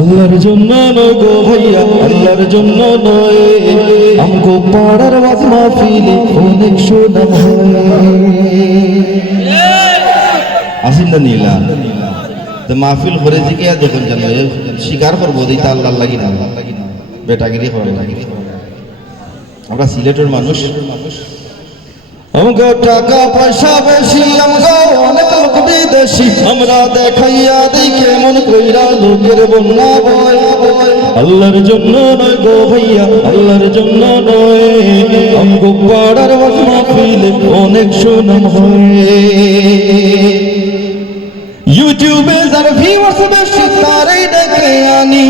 আল্লাহর জন্য নয় গো ভাইয়া, আল্লাহর জন্য নয়। আমগো পাড়ার ওয়াজ মাহফিলে অনেক সুনাম হয়। আসিন না নীলা তো মাহফিল করে দিকে দেখুন জানো স্বীকার করবো দিতে আল্লাহ লাগি না, বেটাগিরি করা লাগে। আমরা সিলেটের মানুষ, আমগো টাকা পয়সা বেশি, আমগো অনেক লোক বিদেশি, আমরা দেখাইয়া দিই কেমন কইরা লোকের বন্যা বয়। আল্লাহর জন্য নয় গো ভাইয়া, আল্লাহর জন্য নয়। আমগো পাড়ার ওয়াজ মাহফিলে অনেক সুনাম হয়। ইউটিউবে যার ভিউয়ার্স বেশি তারই ডেকে আনি,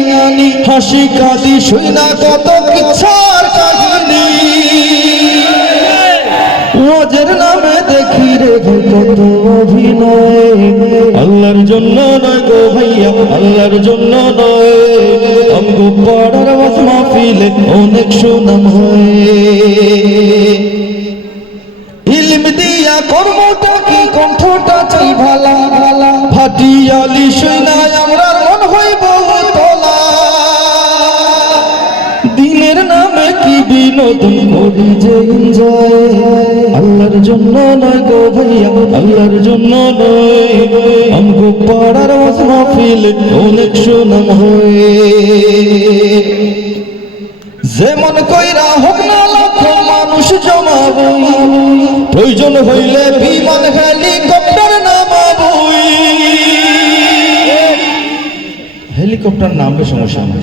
হাসি কাঁদি শুইনা কত কিচ্ছার কাহিনী। ওয়াজের নামে দেখি রে কত অভিনয়। আল্লাহর জন্য নয় গো ভাইয়া, আল্লাহর জন্য নয়। আমগো পাড়ার ওয়াজ মাহফিলে অনেক সুনাম হয়। ইলম দিয়া কর্মটা কি কণ্ঠটা চাই ভালা, ভাটিয়ালি শুইনাই আমরার মন হইব তোলা। দিনের নামে কি বিনোদন করি যে এনজয়। আল্লাহর জন্য নয় গো ভাইয়া, আল্লাহর জন্য নয়। আমগো পাড়ার ওয়াজ মাহফিলে অনেক সুনাম হয়। যেমন কইরা হোক না লাখ মানুষ জমাবই, প্রয়োজন হইলে বিমান হেলিকপ্টার নামাবই। হেলিকপ্টার নামবে সমস্যা নাই।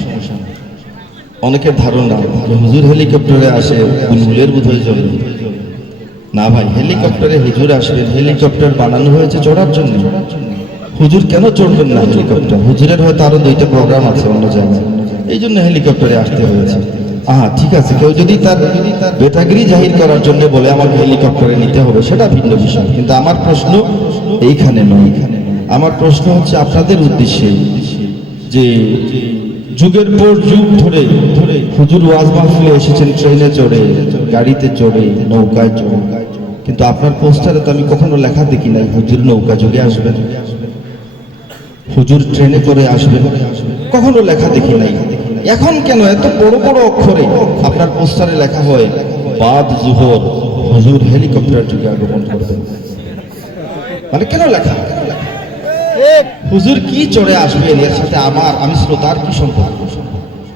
অনেকের ধারণা হুজুর হেলিকপ্টারে আসে বুলবুলের বোধ হয়ে চলে না ভাই, হেলিকপ্টারে হুজুর আসবেন, হেলিকপ্টার বানানো হয়েছে চড়ার জন্য। হুজুর কেন চড়বেন না হেলিকপ্টার? হুজুরের হয়তো আরো 2টা প্রোগ্রাম আছে অন্য জায়গায়, এই জন্য হেলিকপ্টারে আসতে হয়েছে। ঠিক আছে, কেউ যদি তার বেটাগিরি জাহির করার জন্য বলে আমাকে হেলিকপ্টারে নিতে হবে, সেটা ভিন্ন বিষয়। কিন্তু আমার প্রশ্ন এইখানে নয়। আমার প্রশ্ন হচ্ছে আপনাদের উদ্দেশ্যে যে যুগের পর যুগ ধরে হুজুর ওয়াজ মাহফিলে এসেছেন ট্রেনে চড়ে, গাড়িতে চড়ে, নৌকায় চড়ে, কিন্তু আপনার পোস্টারে তো আমি কখনো লেখা দেখি নাই হুজুর নৌকা যোগে আসবেন, হুজুর ট্রেনে করে আসবেন, কখনো লেখা দেখি নাই। এখন কেন এত বড় বড় অক্ষরে আপনার পোস্টারে লেখা হয় বাদ জোহর হুজুর হেলিকপ্টার যোগে আগমন করবেন? মানে কেন লেখা? হুজুর কি চড়ে আসবেন, এর সাথে আমি শ্রোতার কি সম্পর্ক?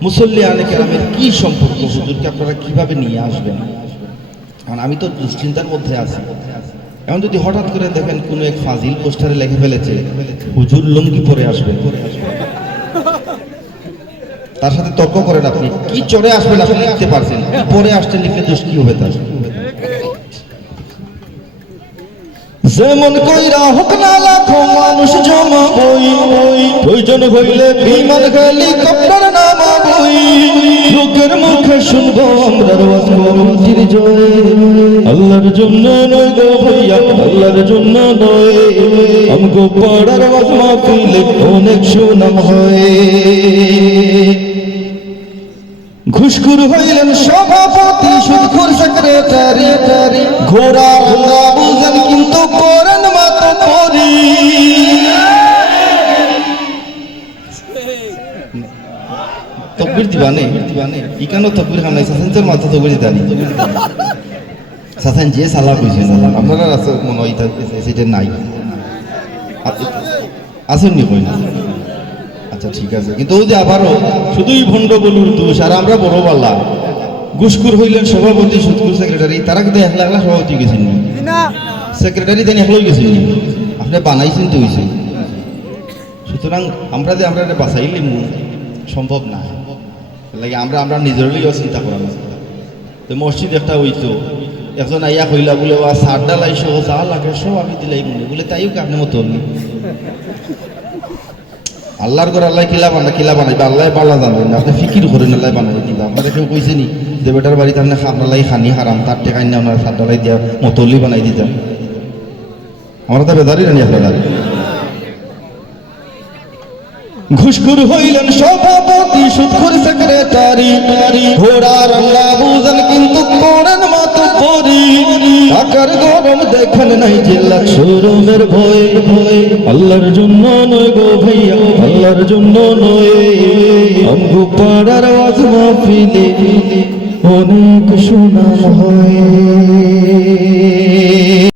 মুসল্লি আনে কেরামের কি সম্পর্ক? হুজুরকে আপনারা কিভাবে নিয়ে আসবেন? কারণ আমি তো দুশ্চিন্তার মধ্যে আছি। এখন যদি হঠাৎ করে দেখেন কোনো এক ফাজিল পোস্টারে লিখে ফেলেছে হুজুর লুঙ্গি পরে আসবেন, তার সাথে তর্ক করেন আপনি, কি চড়ে আসবেন আপনি লিখতে পারছেন, পরে আসতে লিখলে দোষ কি হবে তার? যেমন কইরা হোক না লাখো মানুষ জমাবই, প্রয়োজন হইলে বিমান হেলিকপ্টার নামাবই। লোকের মুখে শুনবো আমরা ওয়াজ কমিটির জয়। আল্লাহর জন্য নয় গো ভাইয়া, আল্লাহর জন্য নয়। আমগো পাড়ার ওয়াজ মাহফিলে অনেক সুনাম হয়। ঘুষখোর হইলেন সভাপতি, সুদখোর সেক্রেটারি, ঘোড়া রাঙ্গা বুঝেন কিন্তু করেন মাতব্বরি। তকবীর দিবানে ইকানো তকবীর খানাই সাসেন্সের মাথা তকবীর দিতানি সাসেন যে সালা কইছেন আপনারা আছে মনে হয় সেটা নাই আসেননি কই না? আচ্ছা ঠিক আছে, কিন্তু ওই যে আবারও শুধুই ভণ্ড বলুর দোষ আর আমরা বড় পাল্লা। ঘুষখোর হইলেন সভাপতি, সুদখোর সেক্রেটারি, তারা কিন্তু একলা একলা সভাপতি গেছেন না, সেক্রেটারি তাই একলাই গেছেন না, আপনি বানাইছেন তো হয়েছে। সুতরাং আমরা বাঁচাইলে সম্ভব না লাগে, আমরা নিজেরই চিন্তা করা না। তো মসজিদ একটা হইতো, একজন আইয়া কইলা বলে সার ডালাই সহ যা লাগে সব আমি দিলাই মনে বলে, তাইও কি আপনি মতো আল্লাহর ঘর আল্লাহ কিলা বানাইবা আল্লাহ পাল্লা জানবেন না, আপনি ফিকির করেন আল্লাহ বানাই দিবা। আপনারা কেউ কইছে নি যে বেটার বাড়িতে আপনি আপনার খানি হারাম, তার টেকাই না আপনার সার ডালাই দিয়া মতলি বানাই দিতাম? আমরা তো বেদারি রানি আপনারা। ঘুষখোর হইলেন সভাপতি, সুদখোর সেক্রেটারি, ঘোড়া রাঙ্গা বুঝেন কিন্তু করেন মাতব্বরি। ঢাকার গরম দেখেন নাই জেলা শোরুমের ভয়ে ভয়ে আল্লাহর জন্য নয় গো ভাইয়া আল্লাহর জন্য নয় আমগো পাড়ার ওয়াজ মাহফিলে অনেক সুনাম হয়